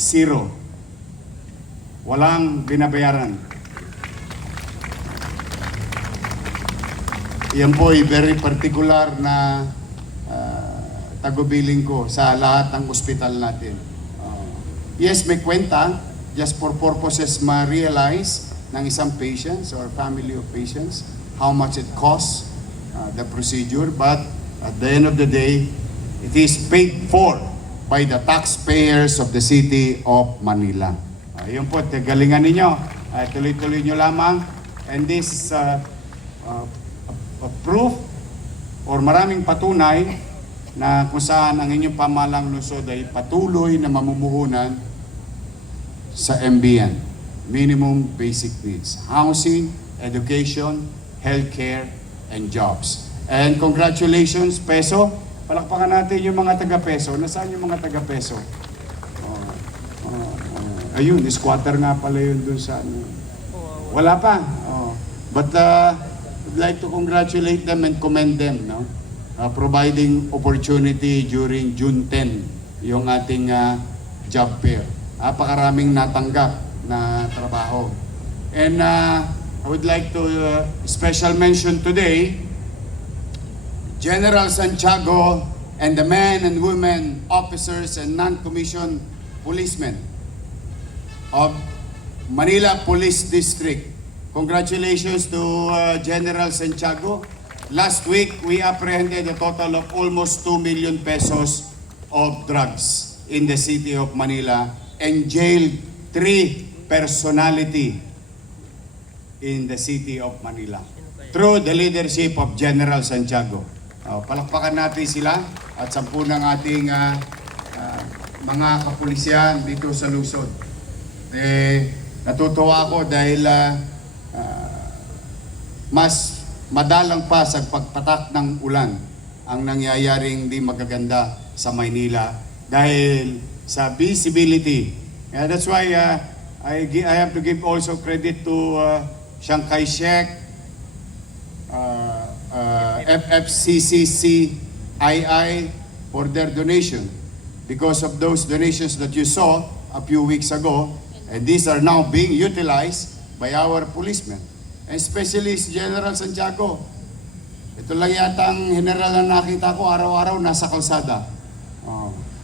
zero. Walang binabayaran. Yan po ay very particular na tagubilin ko sa lahat ng ospital natin. Yes, may kwenta, just for purposes ma-realize ng isang patients or family of patients how much it costs, the procedure, but at the end of the day, it is paid for by the taxpayers of the city of Manila. Yun po, galingan ninyo. Tuloy-tuloy nyo lamang. And this is a proof or maraming patunay na kung saan ang inyong pamalang lungsod ay patuloy na mamumuhunan sa MBN, minimum basic needs, housing, education, healthcare, and jobs. And congratulations, Peso. Palakpakan natin yung mga taga-Peso. Nasaan yung mga taga-Peso? Ayun, squatter nga pala yun dun sa ano. Wala pa. But I'd like to congratulate them and commend them, no? Providing opportunity during June 10, yung ating job fair. Napakaraming natanggap na trabaho. And I would like to special mention today, General Santiago and the men and women, officers and non-commissioned policemen of Manila Police District. Congratulations to General Santiago. Last week, we apprehended a total of almost 2 million pesos of drugs in the city of Manila and jailed 3 personality in the city of Manila through the leadership of General Santiago. Palakpakan natin sila at 10 ng ating mga kapulisyan dito sa lungsod. Natutuwa ako dahil mas madalang pa sa pagpatak ng ulan ang nangyayaring di magaganda sa Maynila dahil sa visibility. That's why I have to give also credit to Chiang Kai-shek, FFCCCII for their donation. Because of those donations that you saw a few weeks ago, and these are now being utilized by our policemen. Especially si General Santiago. Ito lang yata ang general na nakita ko araw-araw nasa kalsada.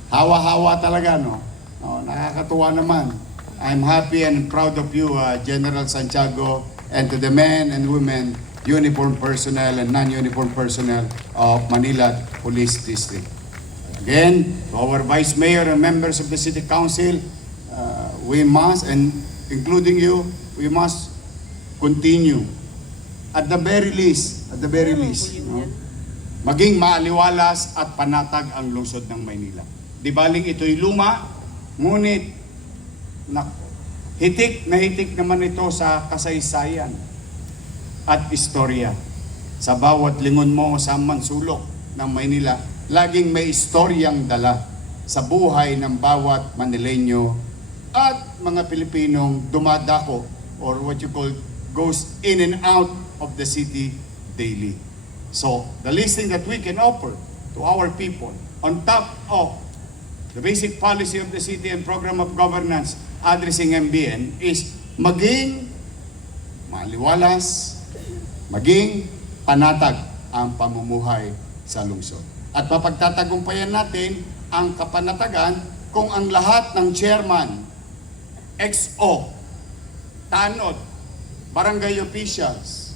Hawa-hawa talaga, no? Nakakatuwa naman. I'm happy and proud of you, General Santiago, and to the men and women, uniform personnel and non-uniform personnel of Manila Police District. Again, to our Vice Mayor and members of the City Council, we must, and including you, we must continue. At the very least, no? Maging maaliwalas at panatag ang lungsod ng Maynila. Di baling ito'y luma, ngunit hitik naman ito sa kasaysayan at istorya. Sa bawat lingon mo sa mansulok ng Maynila, laging may istoryang dala sa buhay ng bawat Manileño at mga Pilipinong dumadako or what you call goes in and out of the city daily. So, the least thing that we can offer to our people, on top of the basic policy of the city and program of governance addressing MBN, is maging maliwalas, maging panatag ang pamumuhay sa lungsod. At mapagtatagumpayan natin ang kapanatagan kung ang lahat ng chairman, XO, tanod, barangay officials,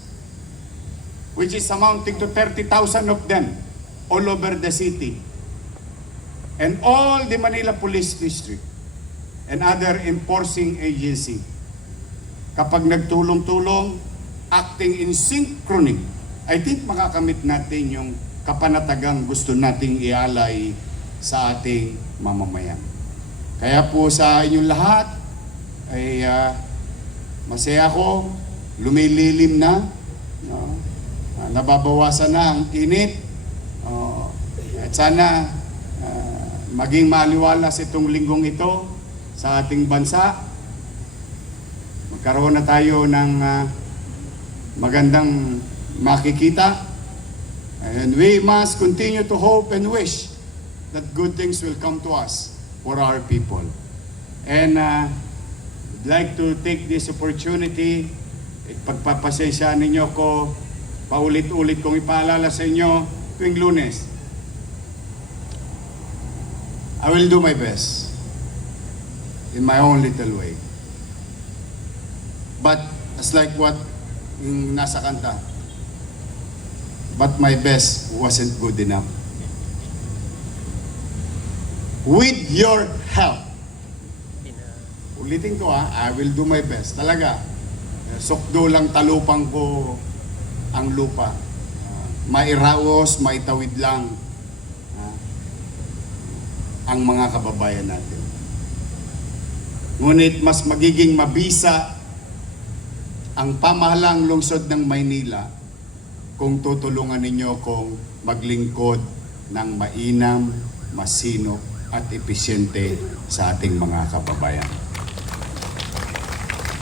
which is amounting to 30,000 of them all over the city, and all the Manila Police District and other enforcing agency, kapag nagtulong-tulong, acting in synchrony, I think makakamit natin yung kapanatagang gusto nating ialay sa ating mamamayan. Kaya po sa inyong lahat, ay masaya ako, lumililim na, no? Nababawasan na ang init, at sana maging maliwalas itong linggong ito sa ating bansa. Magkaroon na tayo ng magandang makikita, and we must continue to hope and wish that good things will come to us for our people. And I'd like to take this opportunity, pagpapasensya ninyo ko, paulit-ulit kong ipaalala sa inyo tuwing Lunes. I will do my best in my own little way. But, as like what yung nasa kanta, but my best wasn't good enough. With your help, ulitin ko I will do my best. Talaga, sukdo lang talupang ko ang lupa. Mairaos, maitawid lang ang mga kababayan natin. Ngunit mas magiging mabisa ang pamahalang lungsod ng Maynila kung tutulungan ninyo kong maglingkod ng mainam, masinop at episyente sa ating mga kababayan.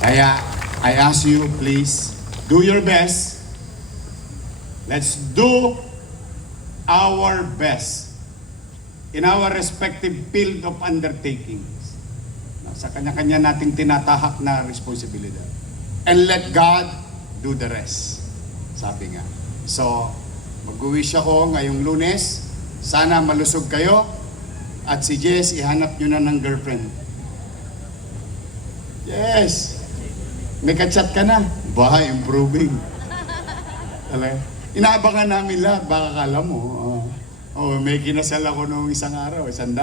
Kaya I ask you, please, do your best. Let's do our best in our respective field of undertakings. Sa kanya-kanya nating tinatahak na responsibilidad. And let God do the rest. Sabi nga. So, mag-wish ako ngayong Lunes. Sana malusog kayo. At si Jess, ihanap nyo na ng girlfriend. Yes! May kachat ka na. Bah, improving. Inaabangan namin lahat. Baka kala mo. May kinasal ako nung isang araw, 100.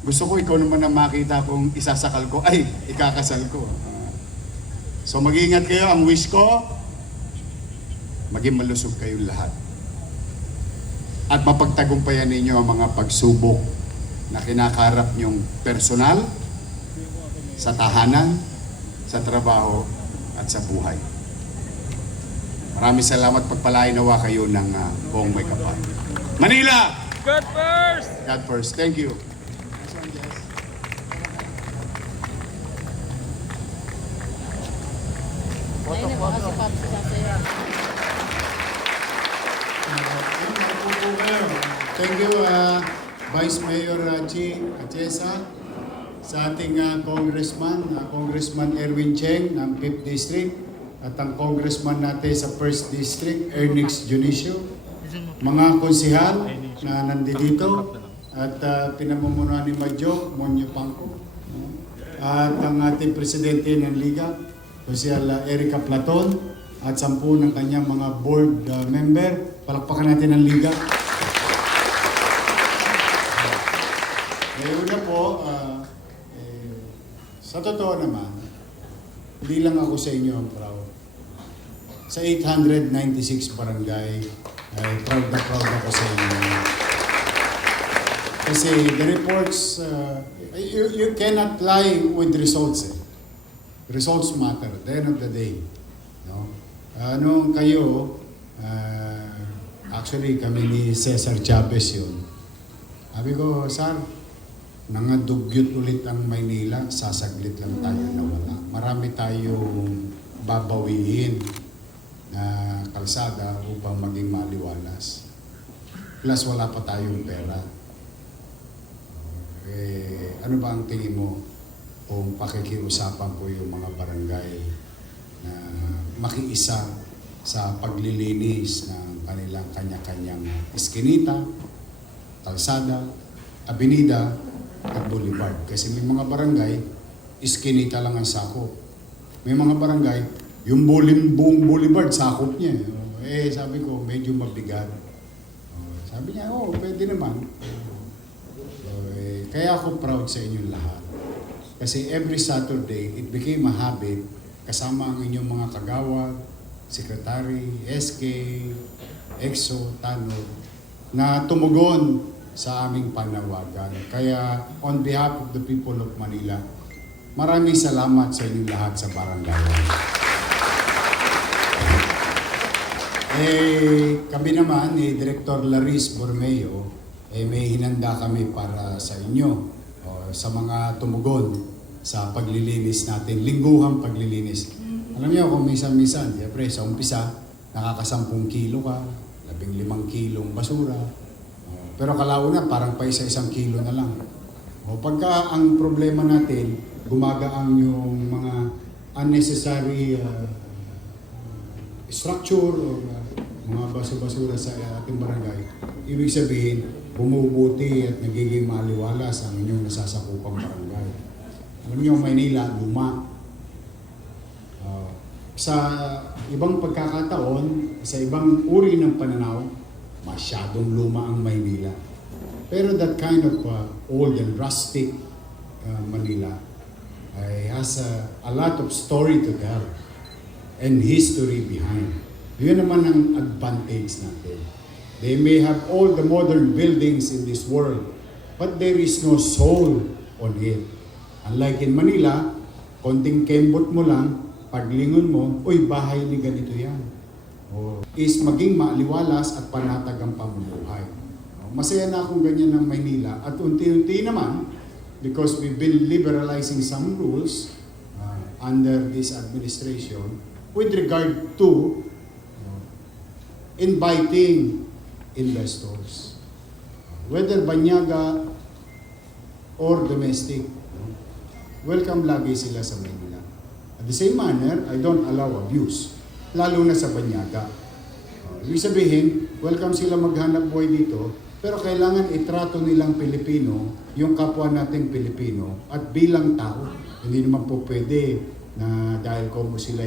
Gusto ko ikaw naman na makita kung isasakal ko. Ay, ikakasal ko. So mag-iingat kayo. Ang wish ko, maging malusog kayong lahat. At mapagtagumpayan ninyo ang mga pagsubok na kinakarap nyong personal, sa tahanan, sa trabaho, at sa buhay. Maraming salamat, pagpalain nawa kayo ng buong may kapal. Manila! God first! God first. Thank you. Ayun po kasi Pops sasaya. Thank you, Vice Mayor Chi Atiesa, sa ating Congressman Erwin Cheng ng 5th District, at ang Congressman natin sa 1st District, Ernix Junicio, mga konsihal na nandito, at pinamumunuan ni Madjo Monyo Pangko, at ang ating Presidente ng Liga, Konsihal Erica Platon, at 10 ng kanyang mga board member. Palakpakan natin ang Liga. Una po, sa totoo naman, hindi lang ako sa inyo ang proud. Sa 896 barangay, proud na proud ako sa inyo. Kasi the reports, you cannot lie with results. Results matter at the end of the day. No? Nung kayo, actually kami ni Cesar Chavez yun. Sabi ko, Sir, nangadugyot ulit ang Maynila, sasaglit lang tayo na wala. Marami tayong babawiin na kalsada upang maging maliwalas. Plus wala pa tayong pera. Ano ba ang tingin mo kung pakikiusapan ko yung mga barangay na makiisa sa paglilinis ng kanilang kanya-kanyang eskinita, kalsada, avenida, at boulevard. Kasi may mga barangay, iskinita lang ang sakop. May mga barangay, yung buong boulevard, sakop niya. Sabi ko, medyo mabigat. Sabi niya, pwede naman. Kaya ako proud sa inyong lahat. Kasi every Saturday, it became a habit, kasama ang inyong mga kagawad, sekretary, SK, EXO, Tanod, na tumugon sa aming panawagan. Kaya on behalf of the people of Manila, maraming salamat sa inyong lahat sa barangay. Kami naman, Director Laris Bormeo, may hinanda kami para sa inyo, sa mga tumugon sa paglilinis natin, lingguhang paglilinis. Alam niyo kung minsan-minsan, siyempre sa umpisa, nakaka-10 kilo ka, 15 kilong basura. Pero kalauna, parang pa isa-1 kilo na lang. Pagka ang problema natin, gumagaang yung mga unnecessary structure o mga basura-basura sa ating barangay, ibig sabihin, bumubuti at nagiging maliwalas ang inyong nasasakupang barangay. Alam niyo, Maynila, luma. Sa ibang pagkakataon, sa ibang uri ng pananaw, masyadong luma ang Maynila. Pero that kind of old and rustic Manila has a lot of story to tell and history behind. Yun naman ang advantage natin. They may have all the modern buildings in this world, but there is no soul on it. Unlike in Manila, konting kembot mo lang, paglingon mo, uy, bahay ni ganito yan. Is maging maaliwalas at panatag ang pamumuhay. Masaya na akong ganyan ng Maynila at unti-unti naman, because we've been liberalizing some rules under this administration with regard to inviting investors, whether banyaga or domestic. Welcome lagi sila sa Manila. At the same manner, I don't allow abuse, lalo na sa banyaga. Ibig sabihin, welcome sila maghanap buhay dito, pero kailangan itrato nilang Pilipino, yung kapwa nating Pilipino, at bilang tao. Hindi naman po pwede na dahil kung sila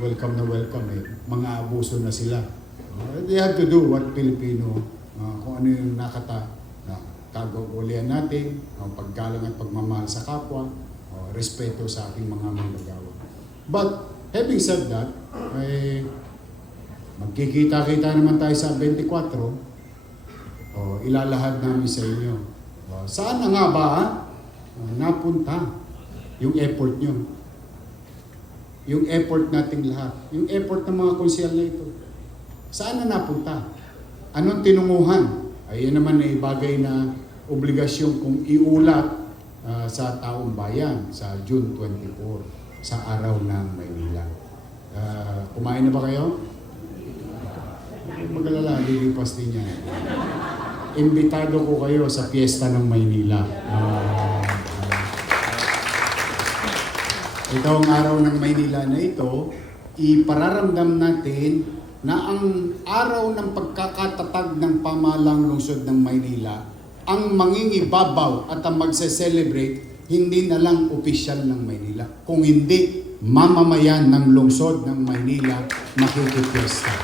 welcome na welcome, mga abuso na sila. They have to do what Pilipino, kung ano yung kagawulian natin, paggalang at pagmamahal sa kapwa, respeto sa ating mga manggagawa. But, having said that, magkikita-kita naman tayo sa 24, ilalahad namin sa inyo. Saan na nga ba napunta yung effort nyo? Yung effort nating lahat. Yung effort ng mga konsyal na ito. Saan na napunta? Anong tinunguhan? Ayan naman ay bagay na obligasyon kung iulat sa taong bayan sa June 24, sa araw ng Maynila. Kumain na ba kayo? Mag-alala, lilipas din yan. Imbitado ko kayo sa piyesta ng Maynila. Ito ang araw ng Maynila na ito, ipararamdam natin na ang araw ng pagkakatatag ng pamahalang lungsod ng Maynila, ang mangingibabaw at ang magse-celebrate, hindi na lang opisyal ng Maynila. Kung hindi, mamamayan ng lungsod ng Maynila makikipiyesta.